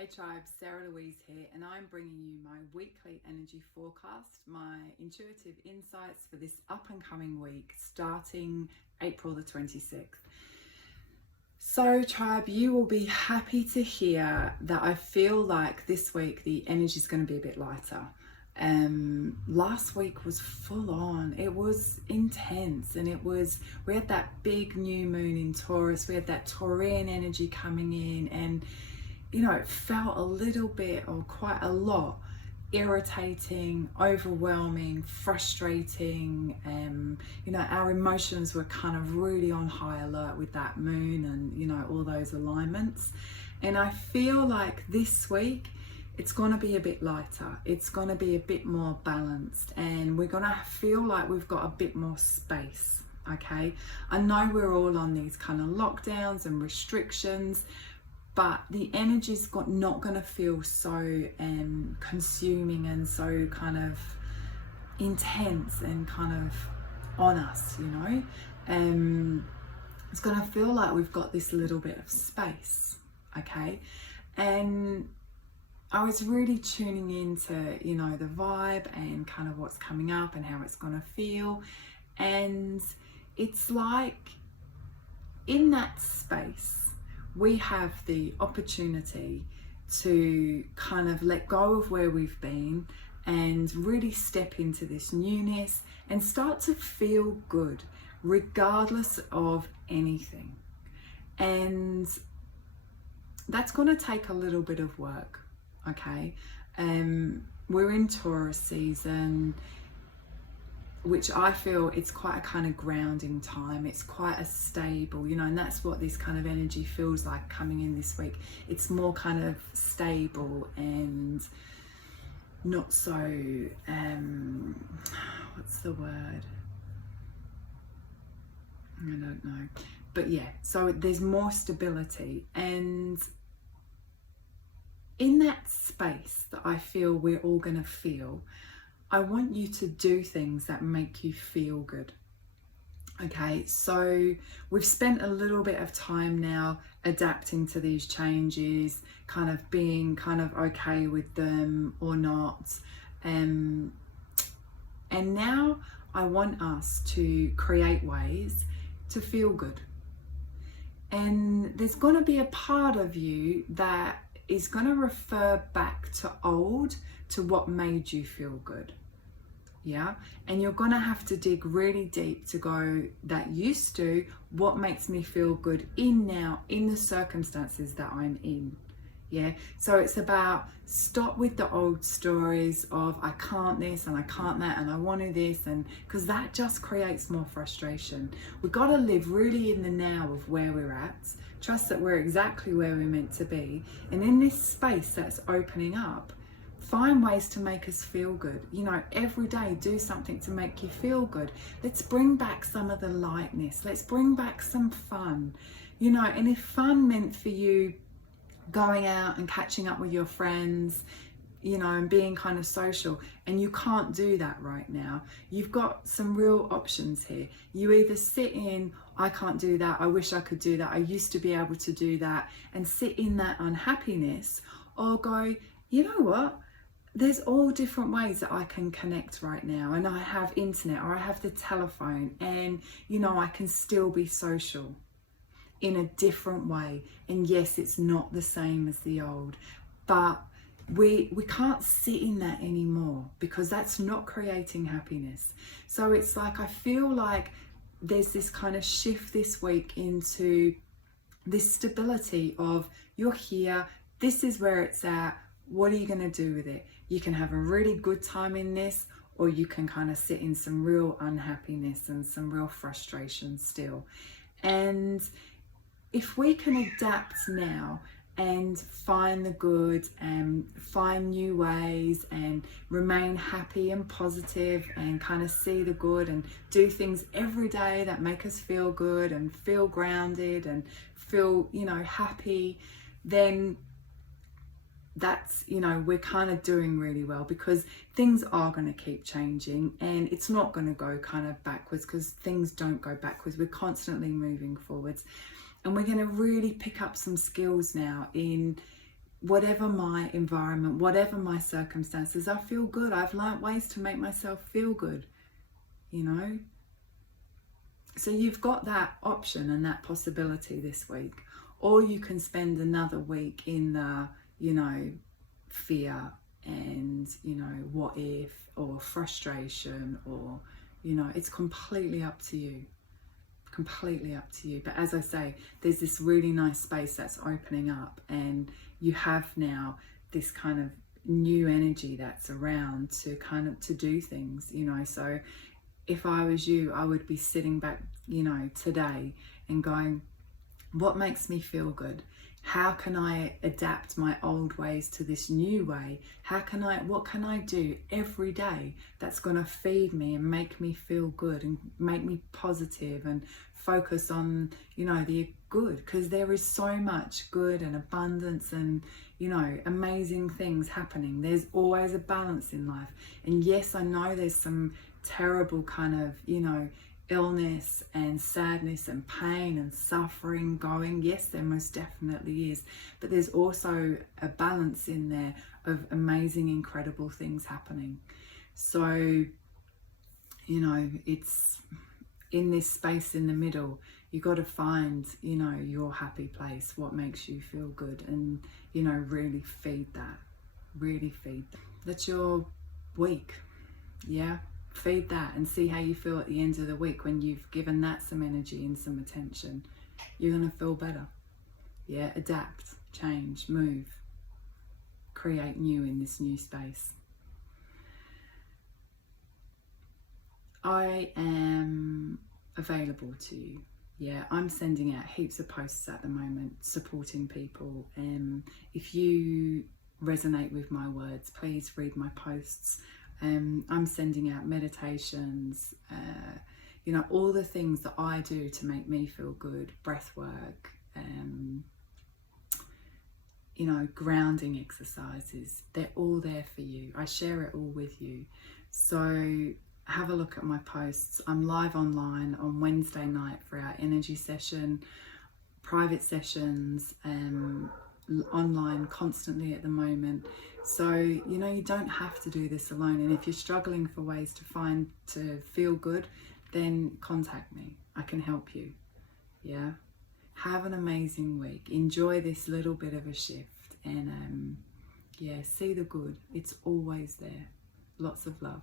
Hey tribe, Sarah Louise here, and I'm bringing you my weekly energy forecast, my intuitive insights for this up and coming week starting April the 26th. So tribe, you will be happy to hear that I feel like this week the energy is going to be a bit lighter. Last week was full on. It was intense, and we had that big new moon in Taurus. We had that Taurian energy coming in, and it felt a little bit, or quite a lot, irritating, overwhelming, frustrating. Our emotions were kind of really on high alert with that moon and all those alignments. And I feel like this week it's going to be a bit lighter, it's going to be a bit more balanced, and we're going to feel like we've got a bit more space. Okay, I know we're all on these kind of lockdowns and restrictions, but the energy's not going to feel so consuming and so kind of intense and kind of on us, It's going to feel like we've got this little bit of space, okay? And I was really tuning into, the vibe and kind of what's coming up and how it's going to feel. And it's like in that space, we have the opportunity to kind of let go of where we've been and really step into this newness and start to feel good regardless of anything. And that's going to take a little bit of work, okay? We're in Taurus season, which I feel it's quite a kind of grounding time. It's quite a stable, and that's what this kind of energy feels like coming in this week. It's more kind of stable and not so, what's the word? I don't know. But yeah, so there's more stability. And in that space that I feel we're all going to feel, I want you to do things that make you feel good. Okay, so we've spent a little bit of time now adapting to these changes, kind of being kind of okay with them or not. And now I want us to create ways to feel good. And there's going to be a part of you that is going to refer back to what made you feel good. Yeah, and you're gonna have to dig really deep to go, that used to, what makes me feel good in now, in the circumstances that I'm in. Yeah, so it's about stop with the old stories of I can't this and I can't that and I want to this, and because that just creates more frustration. We've got to live really in the now of where we're at, trust that we're exactly where we're meant to be, and in this space that's opening up, find ways to make us feel good. Every day do something to make you feel good. Let's bring back some of the lightness. Let's bring back some fun. And if fun meant for you going out and catching up with your friends, and being kind of social, and you can't do that right now, you've got some real options here. You either sit in, I can't do that, I wish I could do that, I used to be able to do that, and sit in that unhappiness, or go, you know what? There's all different ways that I can connect right now, and I have internet, or I have the telephone, and I can still be social in a different way. And yes, it's not the same as the old, but we can't sit in that anymore, because that's not creating happiness. So it's like I feel like there's this kind of shift this week into this stability of, you're here, this is where it's at, what are you going to do with it? You can have a really good time in this, or you can kind of sit in some real unhappiness and some real frustration still. And if we can adapt now and find the good and find new ways and remain happy and positive and kind of see the good and do things every day that make us feel good and feel grounded and feel, happy, then that's, we're kind of doing really well, because things are going to keep changing and it's not going to go kind of backwards, because things don't go backwards. We're constantly moving forwards, and we're going to really pick up some skills now in whatever my environment, whatever my circumstances, I feel good. I've learnt ways to make myself feel good, you know. So you've got that option and that possibility this week. Or you can spend another week in the, you know, fear and, you know, what if, or frustration, or, you know, it's completely up to you. Completely up to you. But as I say, there's this really nice space that's opening up, and you have now this kind of new energy that's around to kind of to do things, you know. So if I was you, I would be sitting back, you know, today and going, what makes me feel good? How can I adapt my old ways to this new way? What can I do every day that's going to feed me and make me feel good and make me positive and focus on, you know, the good? Because there is so much good and abundance and, you know, amazing things happening. There's always a balance in life. And yes, I know there's some terrible kind of, you know, illness and sadness and pain and suffering going. Yes, there most definitely is, but there's also a balance in there of amazing, incredible things happening. So, you know, it's in this space in the middle, you got to find, you know, your happy place, what makes you feel good, and, you know, really feed that. That's your week. Yeah, feed that and see how you feel at the end of the week. When you've given that some energy and some attention, you're going to feel better. Yeah, adapt, change, move, create new in this new space. I am available to you. Yeah, I'm sending out heaps of posts at the moment supporting people. If you resonate with my words, please read my posts. I'm sending out meditations, you know, all the things that I do to make me feel good, breath work, you know, grounding exercises. They're all there for you. I share it all with you. So have a look at my posts. I'm live online on Wednesday night for our energy session, private sessions, online constantly at the moment. So, you know, you don't have to do this alone. And if you're struggling for ways to feel good, then contact me. I can help you. Yeah. Have an amazing week. Enjoy this little bit of a shift, and yeah, see the good. It's always there. Lots of love.